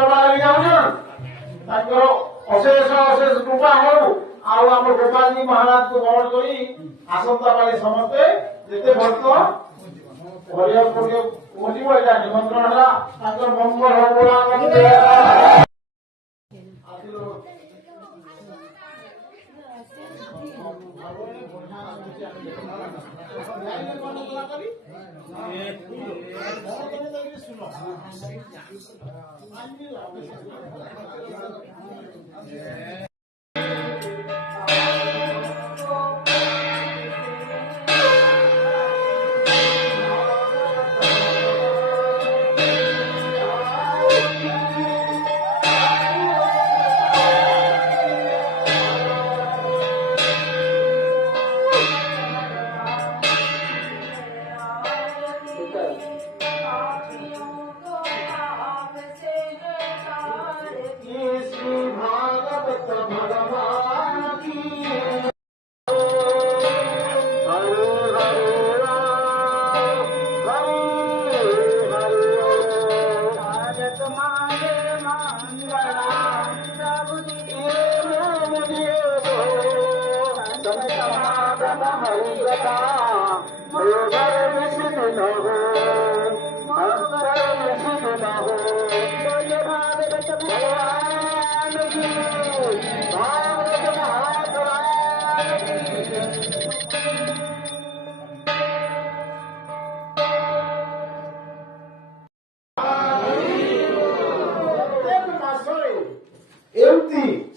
करवा लगी जाऊन ताकर अशेष अशेष कृपा हो आउ आम गोपाल जी महाराज को बरण करी आसंता पाली समस्ते जेते भक्त हरिया पुण्य मोटी बड़ा निमंत्रण है ताकर मंगल हो बोलानंद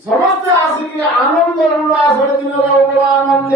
समस्त आसिक आनंद उल्लास दिन आनंद